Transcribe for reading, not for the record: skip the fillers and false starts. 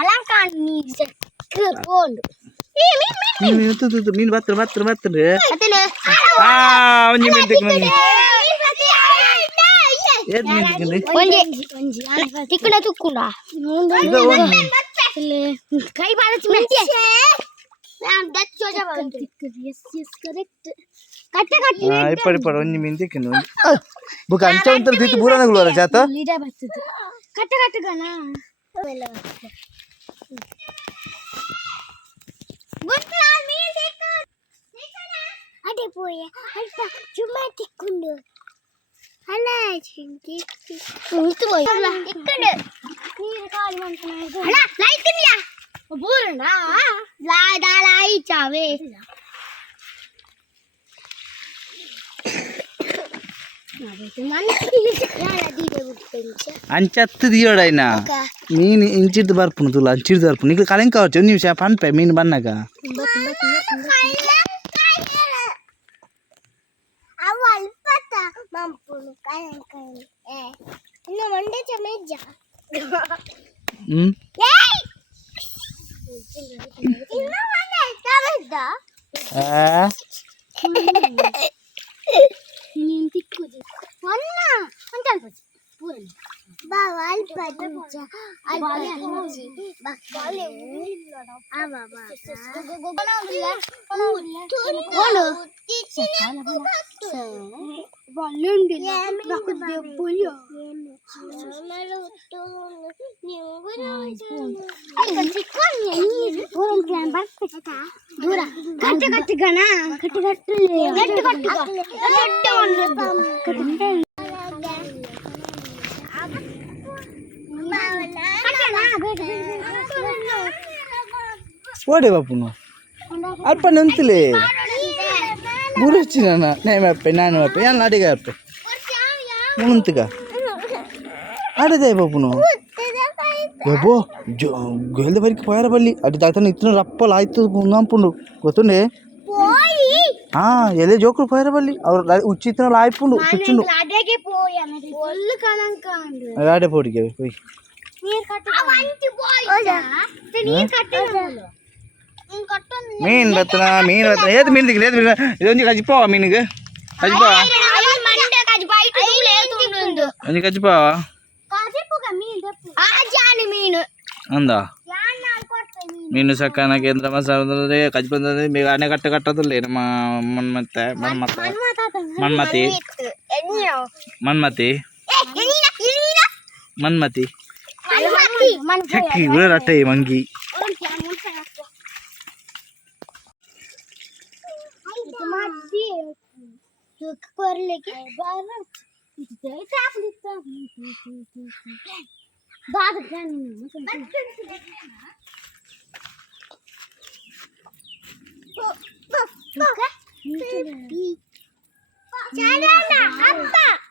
ಅಲಂಕಾರ ನೀರು ಮೀನು ಬತ್ತರು ಒಂಜಿ ಮೀನು ತೆಕ್ಕೊಂಡು ಏತ್ ಮೀನು ತೆಕ್ಕೊಂಡು ತಿಕ್ಕಡ ತುಕ್ಕುಂಡ ಕೈ ಬಾಳಚಿ ಮೆಂತ್ಯ ದಟ್ ಜೋಜಾ ಬಂತು ಎಸ್ ಕರೆಕ್ಟ್ ಕಟ್ಟ ಇಪ್ಪಡಿ ಒಂಜಿ ಮೀನು ತೆಕ್ಕೊಂಡು ಬುಕ ಅಂಚ ಒಂತರ ತಿತ್ತು ಬೂರನಗುಲರ ಜಾತ ಲೀಡಾ ಬರ್ತದೆ ಕಟ್ಟ ಗಣ ಗುಂಟ್ಲಾ ಮೀನು ತೆಕ್ಕು ಅಡೆ ಪೋಯ ಅಲ್ಪ ಚುಮ್ಮಾ ತಿಕ್ಕೊಂಡು ಅಲ್ಲ ಚಿಂಕಿ ಮುತ್ತು ಹೋಯ್ ಇಕ್ಕಡೆ ನೀರು ಕಾಲಿ ಮಾಡ್ತಾನೆ ಅಲ್ಲ ಲೈಟ್ ಇಲ್ಲ ಬೂರಣ ಲಾಯಿ ಚಾವೆ అంచత్తు తీయడైనా మీన్ ఇంచిది బర్పును తులా అంచిది బర్పు నీకు కలం కావచ్చు నిమిష పనిపే మీన్ బన్నాక ఓడే బాపును అర్పణ ఉంతులే గురొచ్చిన నేను అప్పే నాన్న అప్పే ఎలా అడిగా అప్పే ముంతుగా అడిదే బాపును ఏబో గేల్ద బరికి పోయారా బల్లి అటు దాకా ఇతను రప్పలు ఆಯ್ತು ఉందంపుండు ಗೊತ್ತುಂಡೆ ಎಲೆ ಜೋಕರು పోయారా బల్లి ಅವ್ರು ಉಚ್ಚಿತನ ಆಯ್ಪುಂಡು ಕುಚ್ಚುಂಡು ಆಡೆ ಪೋಡಿಗೆ ಹೋಯ್ ಮೀನ್ ಬತ್ತನ ಏത് ಮೀನ್ ದಿಕ್ಕಿಲ್ಲ ಇದೊಂದು ಕಜಿಪಾವ ಮೀನಿಗೆ ಕಜಿಪಾವ ಒಂಜಿ ಕಜಿಪಾವ ಅಂದ ಮೀನು ಸಕ್ಕನ ಕೇಂದ್ರ ಮಸಾಲೆ ಕಜಿಪಂದ್ರೆ ಬೇಗ ಆನೆ ಕಟ್ಟದಲ್ಲಿ ನಮ್ಮ ಮನ್ಮತ್ತೆ ಮನ್ಮತಿ ಚಕ್ಕಿ ರಟ್ಟೆ ಮಂಗಿ Jangan, apa?